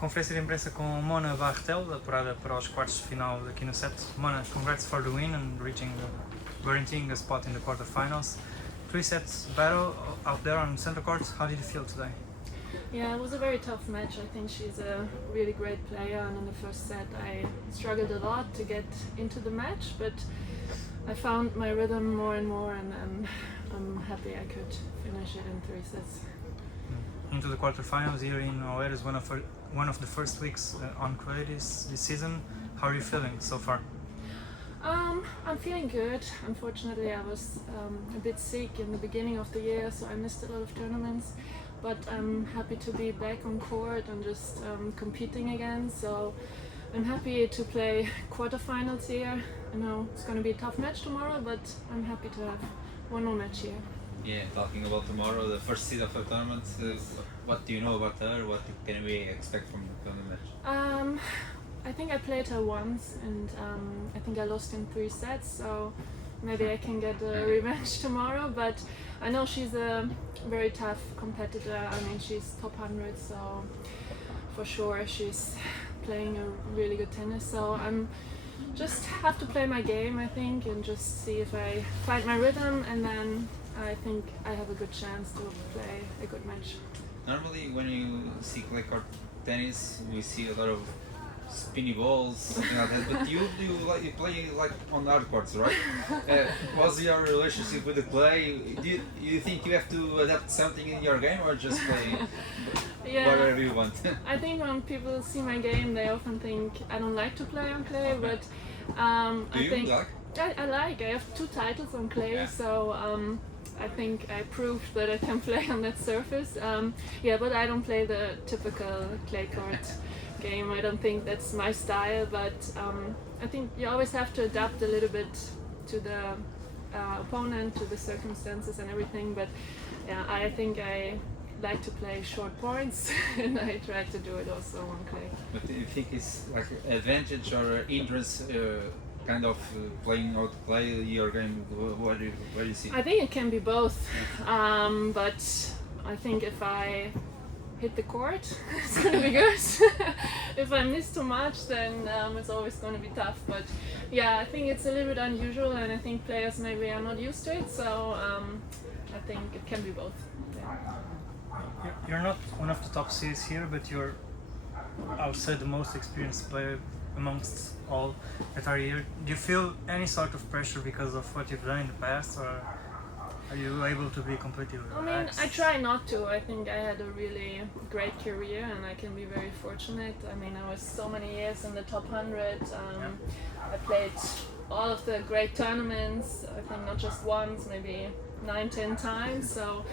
conferência de imprensa com Mona Barthel, apurada para os quartos de final aqui no CETO. Mona, congrats for the win and guaranteeing a spot in the quarterfinals. 3 sets battle out there on center court. How did you feel today? Yeah, it was a very tough match. I think she's a really great player, and in the first set I struggled a lot to get into the match, but I found my rhythm more and more, and I'm happy I could finish it in 3 sets. Into the quarterfinals here in Oeiras, one of the first weeks on clay this season. How are you feeling so far? I'm feeling good. Unfortunately, I was a bit sick in the beginning of the year, so I missed a lot of tournaments. But I'm happy to be back on court and just competing again. So I'm happy to play quarterfinals here. I know it's going to be a tough match tomorrow, but I'm happy to have one more match here. Yeah, talking about tomorrow, the first seed of the tournament. What do you know about her? What can we expect from the match? I think I played her once, and I think I lost in 3 sets. So maybe I can get a revenge tomorrow. But I know she's a very tough competitor. I mean, she's top 100, so for sure she's playing a really good tennis. So I'm just have to play my game, I think, and just see if I find my rhythm, and then I think I have a good chance to play a good match. Normally, when you see clay court tennis, we see a lot of spinny balls, something like that. But you play like on hard courts, right? What's your relationship with the clay? Do you think you have to adapt something in your game, or just play whatever you want? I think when people see my game, they often think I don't like to play on clay, but Do you like? I like. I have 2 titles on clay, so I think I proved that I can play on that surface. But I don't play the typical clay court game. I don't think that's my style, but I think you always have to adapt a little bit to the opponent, to the circumstances and everything. But yeah, I think I like to play short points, and I try to do it also on clay. But do you think it's like advantage or hindrance? Kind of playing out clay your game? What do you see? I think it can be both, but I think if I hit the court, it's going to be good. If I miss too much, then it's always going to be tough. But yeah, I think it's a little bit unusual, and I think players maybe are not used to it, so I think it can be both. Yeah. You're not one of the top seeds here, but you're, I would say, the most experienced player amongst all that are here. Do you feel any sort of pressure because of what you've done in the past, or are you able to be completely relaxed? I mean, I try not to. I think I had a really great career, and I can be very fortunate. I mean, I was so many years in the top 100. I played all of the great tournaments, I think not just once, maybe 9-10 times. So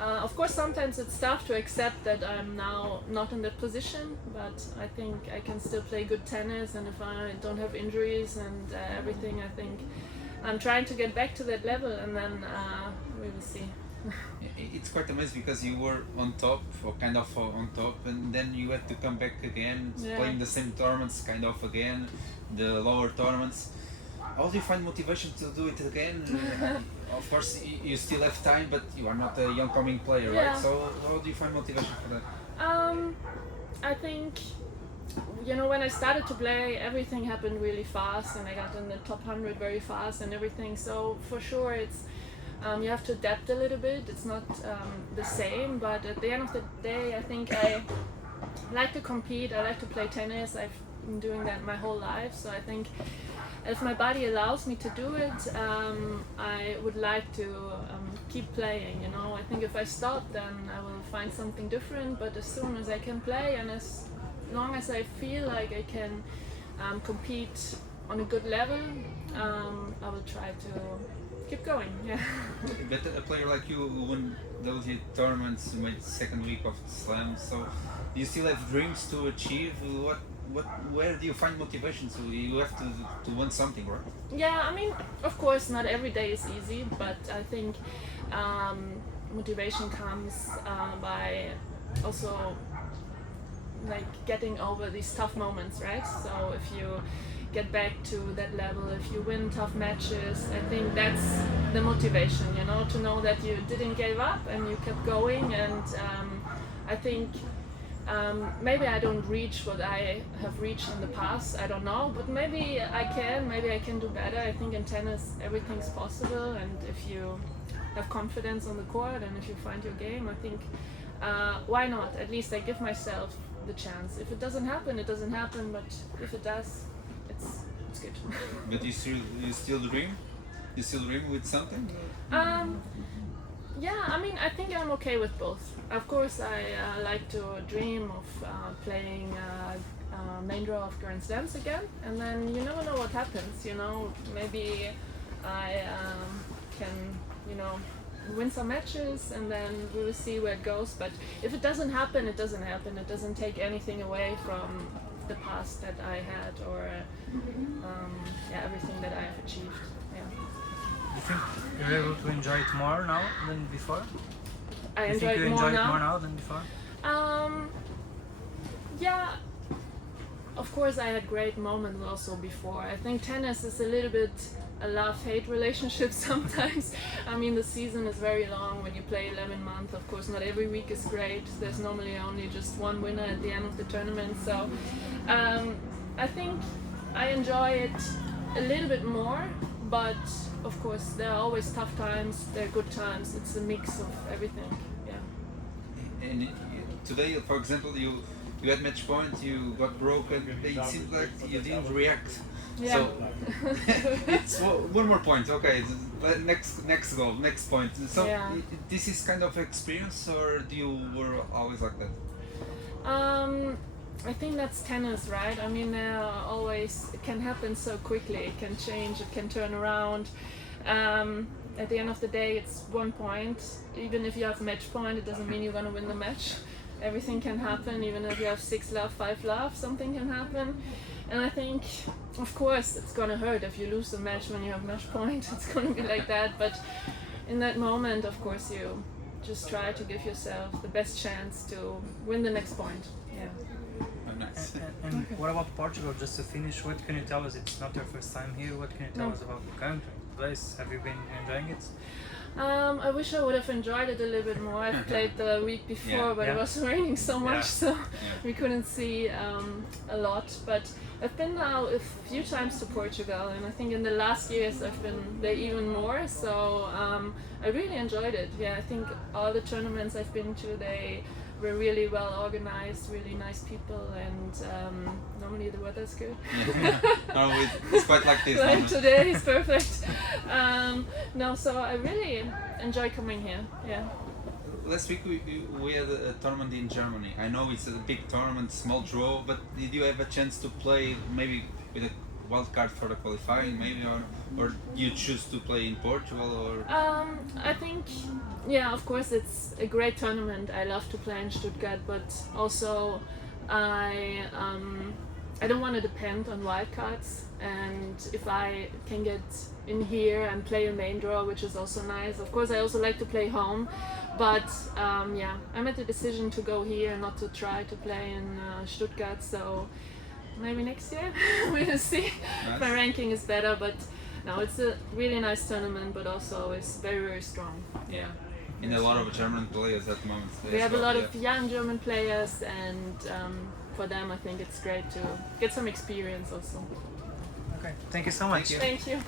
of course, sometimes it's tough to accept that I'm now not in that position, but I think I can still play good tennis, and if I don't have injuries and everything, I think I'm trying to get back to that level, and then we will see. It's quite amazing because you were on top, or kind of on top, and then you had to come back again, playing the same tournaments, kind of again, the lower tournaments. How do you find motivation to do it again? Of course, you still have time, but you are not a young coming player, right? So how do you find motivation for that? I think, when I started to play, everything happened really fast, and I got in the top 100 very fast and everything. So for sure, it's you have to adapt a little bit. It's not the same, but at the end of the day, I think I like to compete. I like to play tennis. I've been doing that my whole life, so I think if my body allows me to do it, I would like to keep playing. I think if I stop, then I will find something different. But as soon as I can play, and as long as I feel like I can compete on a good level, I will try to keep going. Yeah. But a player like you who won those tournaments, made second week of the slam. So do you still have dreams to achieve? Where do you find motivation? So you have to win something, right? Yeah, I mean, of course, not every day is easy, but I think motivation comes by also like getting over these tough moments, right? So if you get back to that level, if you win tough matches, I think that's the motivation, to know that you didn't give up and you kept going. And I think maybe I don't reach what I have reached in the past, I don't know, but maybe I can do better. I think in tennis everything's possible, and if you have confidence on the court and if you find your game, I think why not? At least I give myself the chance. If it doesn't happen, it doesn't happen, but if it does, it's good. But you still dream? You still dream with something? Yeah, I mean, I think I'm okay with both. Of course, I like to dream of playing main draw of Grand Slams again, and then you never know what happens. You know, maybe I can, you know, win some matches, and then we will see where it goes. But if it doesn't happen, it doesn't happen. It doesn't take anything away from the past that I had, or everything that I have achieved. Yeah. You think you're able to enjoy it more now than before? I You enjoy think you it enjoy more it now. more now than before? Yeah, of course I had great moments also before. I think tennis is a little bit a love-hate relationship sometimes. I mean, the season is very long when you play 11 months. Of course, not every week is great. There's normally only just one winner at the end of the tournament. So I think I enjoy it a little bit more, but of course there are always tough times, there are good times. It's a mix of everything. Yeah. And today, for example, you had match point, you got broken. It seemed like you didn't react. Yeah. So it's one more point. Okay, next goal, next point. So Yeah. this is kind of experience, or do you were always like that? I think that's tennis, right? I mean, it can happen so quickly. It can change, it can turn around. At the end of the day, it's 1 point. Even if you have match point, it doesn't mean you're going to win the match. Everything can happen. Even if you have 6 love, 5 love, something can happen. And I think, of course, it's going to hurt if you lose the match when you have match point. It's going to be like that. But in that moment, of course, you just try to give yourself the best chance to win the next point. Yeah. Oh, nice. And what about Portugal? Just to finish, what can you tell us? It's not your first time here. What can you tell No. us about the country, the place? Have you been enjoying it? I wish I would have enjoyed it a little bit more. I've played the week before, Yeah. but it Yeah. was raining so much, Yeah. so we couldn't see a lot. But I've been now a few times to Portugal, and I think in the last years I've been there even more. So I really enjoyed it. Yeah, I think all the tournaments I've been to, they were really well organized, really nice people, and normally the weather's good. No, it's quite like this. Like no? today is perfect. No, so I really enjoy coming here. Yeah. Last week we had a tournament in Germany. I know it's a big tournament, small draw, but did you have a chance to play maybe with a wild card for the qualifying, maybe, or you choose to play in Portugal, or? I think, yeah, of course it's a great tournament. I love to play in Stuttgart, but also I don't want to depend on wildcards. And if I can get in here and play a main draw, which is also nice. Of course, I also like to play home, but yeah, I made the decision to go here, not to try to play in Stuttgart. So maybe next year we'll see. Nice. My ranking is better, but no, it's a really nice tournament, but also it's very, very strong. Yeah. And a lot of German players at the moment. We as have a well, lot yeah. of young German players, and for them I think it's great to get some experience also. Okay, thank you so much. Thank you. Thank you.